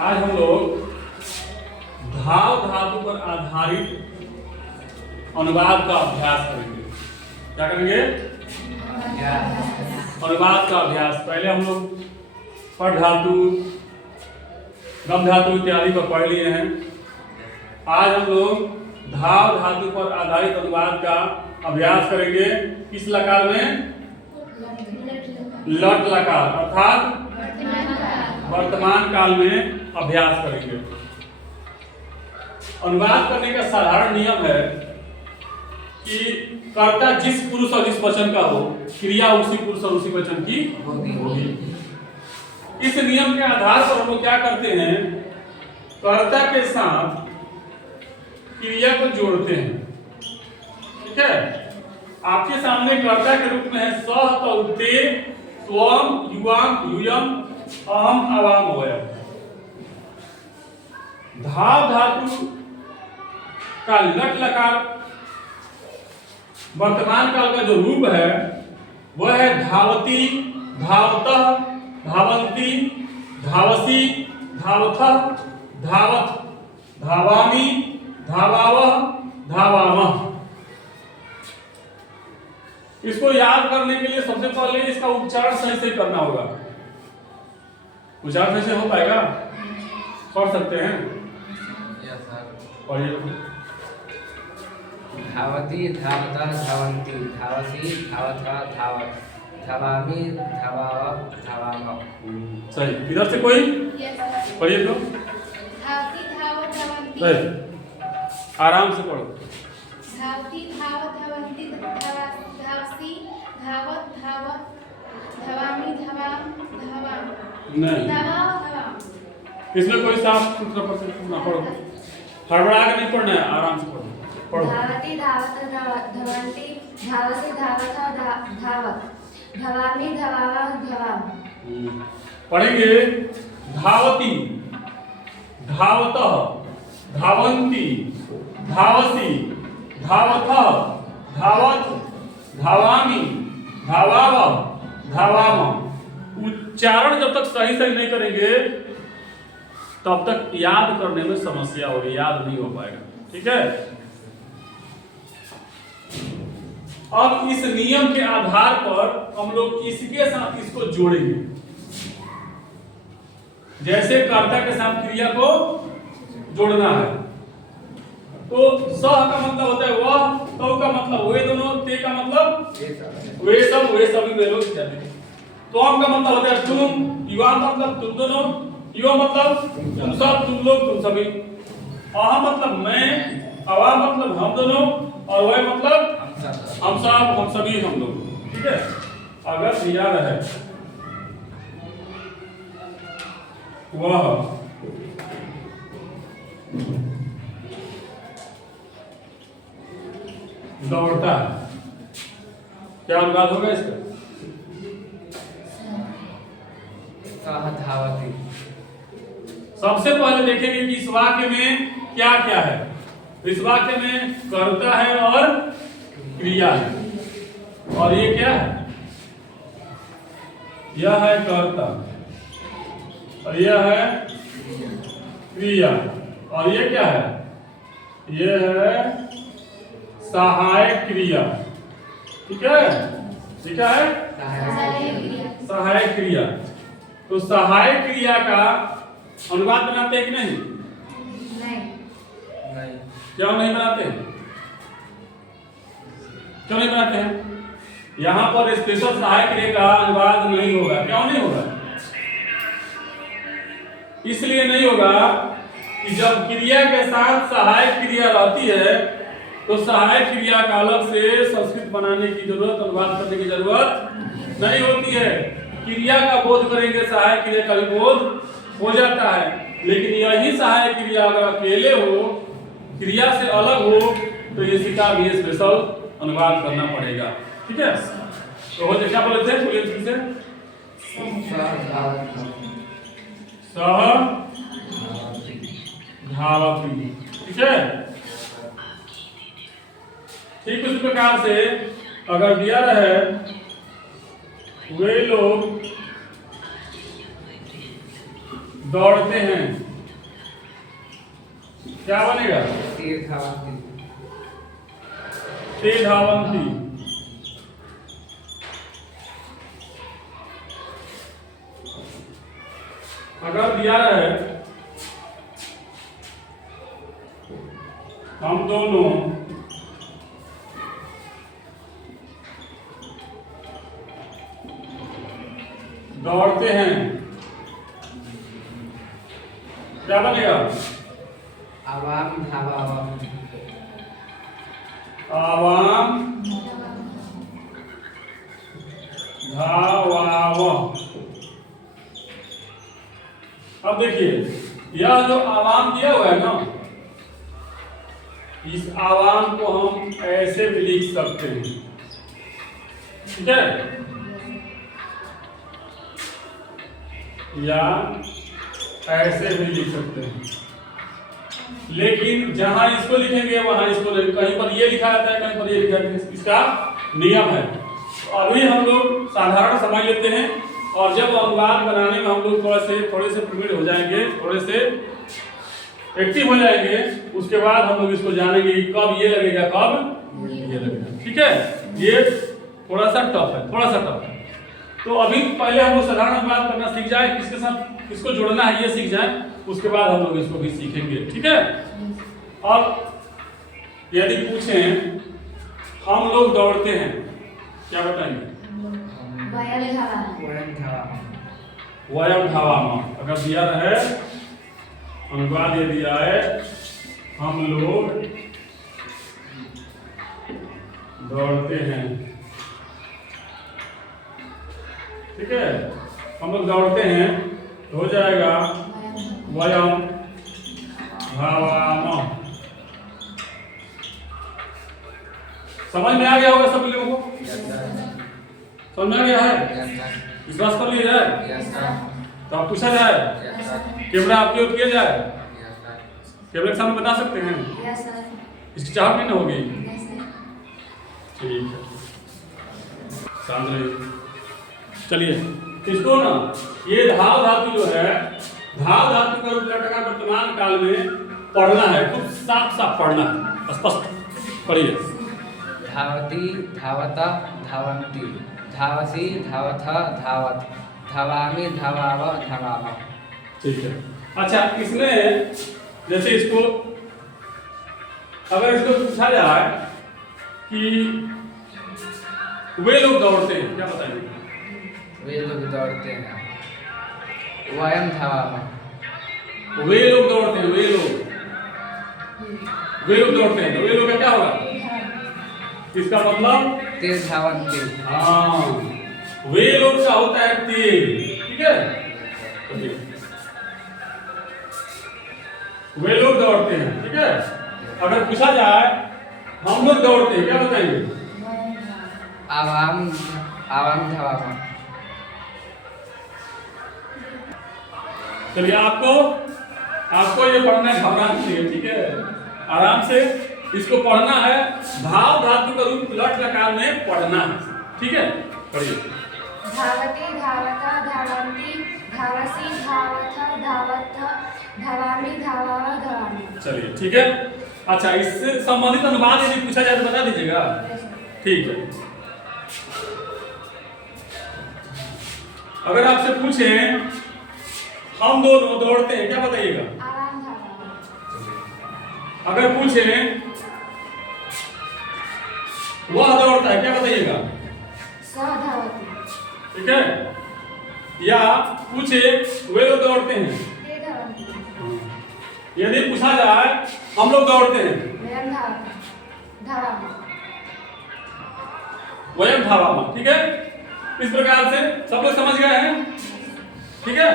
आज हम लोग धाव धातु पर आधारित अनुवाद का अभ्यास करेंगे। क्या करेंगे? अनुवाद का अभ्यास। पहले हम लोग पठ धातु, गम धातु इत्यादि को पढ़ लिए हैं। आज हम लोग धाव धातु पर आधारित अनुवाद का अभ्यास करेंगे। किस लकार में? लट लकार अर्थात वर्तमान काल में अभ्यास करेंगे। अनुवाद करने का साधारण नियम है कि कर्ता जिस पुरुष और जिस वचन का हो, क्रिया उसी पुरुष और उसी वचन की होगी। इस नियम के आधार पर हम लोग क्या करते हैं, कर्ता के साथ क्रिया को जोड़ते हैं। ठीक है, आपके सामने कर्ता के रूप में है सह, तौ, ते, त्वम, युवाम, यूयम, अहम, अवाम, वयम। धाव धातु का लट लकार वर्तमान काल का जो रूप है वह है धावती, धावतः, धावंती, धावसी, धावथः, धावत, धावामी, धावावः, धावामः। इसको याद करने के लिए सबसे पहले इसका उच्चारण सही से करना होगा। उच्चारण सही से हो पाएगा? पढ़ सकते हैं? पढ़िए। धावती, धावता, धावंती, धावसी, धावता, धावत, धावामी, धावाव, धावाम। सही। इधर से कोई पढ़िए तो। धावती, धावत, धावंती। सही, आराम से पढ़ो। धावती, धावत, धावंती, धावसी, धावत, धावत, धावामी, धावाम, धावाम। नहीं, धावाव, धावाम। इसमें कोई साफ सुथरा ना पढ़ो। हड़बड़ा के नहीं पढ़ना है, आराम से पढ़ो। पढ़ो। धावती, धावत, धावंती, धावसी, धावता, धावत, धावामी, धावावा, धावाम। पढ़ेंगे धावती, धावतः, धावंती, धावसी, धावतः, धावत, धावामी, धावाव, धावाम। उच्चारण जब तक सही सही नहीं करेंगे तब तक याद करने में समस्या होगी, याद नहीं हो पाएगा। ठीक है, अब इस नियम के आधार पर हम लोग इसके साथ इसको जोड़ेंगे। जैसे कर्ता के साथ क्रिया को जोड़ना है तो सह का मतलब होता है वह, तौ का मतलब वे दोनों, ते का मतलब वे सब, वे सभी वे लोग इत्यादि। त्वम का मतलब होता है तुम, युवा मतलब तुम दोनों, युवा मतलब तुम सब, तुम लोग, तुम सभी। अहम मतलब मैं, अवा मतलब हम दोनों, और वह मतलब हम सब, हम सभी, हम लोग। ठीक है, अगर दिया रहे वह दौड़ता है, क्या अनुवाद होगा इसका? सह धावती। सबसे पहले देखेंगे कि इस वाक्य में क्या क्या है। इस वाक्य में कर्ता है और क्रिया है, और ये क्या है? यह है कर्ता और यह है क्रिया, और ये क्या है? यह है सहायक क्रिया। ठीक है, ठीक है, सहायक क्रिया। तो सहायक क्रिया का अनुवाद बनाते हैं कि नहीं? नहीं। क्यों नहीं बनाते हैं? क्यों नहीं बनाते हैं? यहाँ पर स्पेशल सहायक क्रिया का अनुवाद नहीं होगा। क्यों नहीं होगा? इसलिए नहीं होगा कि जब क्रिया के साथ सहायक क्रिया रहती है तो सहायक क्रिया का अलग से संस्कृत बनाने की जरूरत, अनुवाद करने की जरूरत नहीं होती है। क्रिया का बोध करेंगे, सहायक क्रिया का भी बोध हो जाता है। लेकिन यही सहायक क्रिया अगर अकेले हो, क्रिया से अलग हो, तो इसका भी स्पेशल अनुवाद करना पड़ेगा। ठीक है, तो हो क्या बोले थे? बोलिए ठीक से। सह धावती। ठीक है, ठीक उसी प्रकार से अगर दिया रहे वे लोग दौड़ते हैं, क्या बनेगा? ते धावन्ति। ते धावन्ति। अगर दिया है हम दोनों दौड़ते हैं, क्या बनेगा? आवाम धावावः। आवाम धावावः। अब देखिए यह जो आवाम दिया हुआ है ना, इस आवाम को हम ऐसे भी लिख सकते हैं, ठीक है, या ऐसे भी लिख सकते हैं। लेकिन जहां इसको लिखेंगे वहां इसको नहीं, कहीं पर ये लिखा जाता है, कहीं पर ये लिखा जाता है, इसका नियम है। तो अभी हम लोग साधारण समझ लेते हैं, और जब अनुवाद बनाने में हम लोग थोड़े से प्रवीण हो जाएंगे, थोड़े से एक्टिव हो जाएंगे, उसके बाद हम लोग इसको जानेंगे कि कब ये लगेगा, कब ये लगेगा, ठीक है। ये थोड़ा सा टफ है, थोड़ा सा टफ है। तो अभी पहले हम लोग साधारण अनुवाद करना सीख जाए, किसके साथ किसको जोड़ना है ये सीख जाए, उसके बाद हम लोग इसको भी सीखेंगे, ठीक है। अब यदि पूछें हम लोग दौड़ते हैं, क्या बताएंगे? वयं धावामः। वयं धावामः। वयं धावामः। अगर दिया रहे अनुवाद, ये दिया है हम लोग दौड़ते हैं, ठीक है, हम लोग दौड़ते हैं, तो हो जाएगा वयं धावामः। समझ में आ गया होगा सब लोगों को? समझ में आ गया है? विश्वास कर लिया जाए तो आप पूछा जाए, कैमरा आपकी ओर किया जाए, कैमरे के सामने बता सकते हैं, यस सर। इसकी चाहत नहीं ना होगी, यस सर। ठीक है, शांत रहिए। चलिए इसको ना, ये धाव धातु जो है, धाव धातु का रूप लटका वर्तमान काल में पढ़ना है, कुछ साफ साफ पढ़ना है, स्पष्ट पढ़िए। धावति धावता धावन्ति। धावसि धावथ धावत। धावामि धावावः धावामः। ठीक है। अच्छा, इसमें जैसे इसको अगर इसको पूछा जाए कि वे लोग दौड़ते हैं, क्या बताएंगे? वे लोग दौड़ते हैं। वयं धावामः। वे लोग दौड़ते हैं, वे लोग दौड़ते हैं, तो वे लोग का क्या होगा? इसका मतलब ते धावन्ति। हाँ, वे लोग का होता है तेल, ठीक है। वे लोग दौड़ते हैं, ठीक है। अगर पूछा जाए हम लोग दौड़ते हैं, क्या बताएंगे? आवाम आवाम धावामः। चलिए आपको ये पढ़ना है, घबराना नहीं है, ठीक है, आराम से इसको पढ़ना है, धाव धातु का रूप लट लकार में पढ़ना है, ठीक है। पढ़िए। धावति धावता धावन्ति। धावसि धावथ धावथ। धावामि धावावः धावामः। चलिए ठीक है। अच्छा, इससे संबंधित अनुवाद यदि पूछा जाए तो बता दीजिएगा, ठीक है। अगर आपसे पूछें हम दोनों दौड़ते हैं, क्या बताइएगा? आवाम धावामः। अगर पूछें वह दौड़ता है, क्या बताइएगा? सः धावति। ठीक है। या पूछे वे लोग दौड़ते हैं, ते धावन्ति। यदि पूछा जाए हम लोग दौड़ते हैं, वयं धावामः। वयं धावामः, ठीक है। इस प्रकार से सब लोग समझ गए हैं, ठीक है।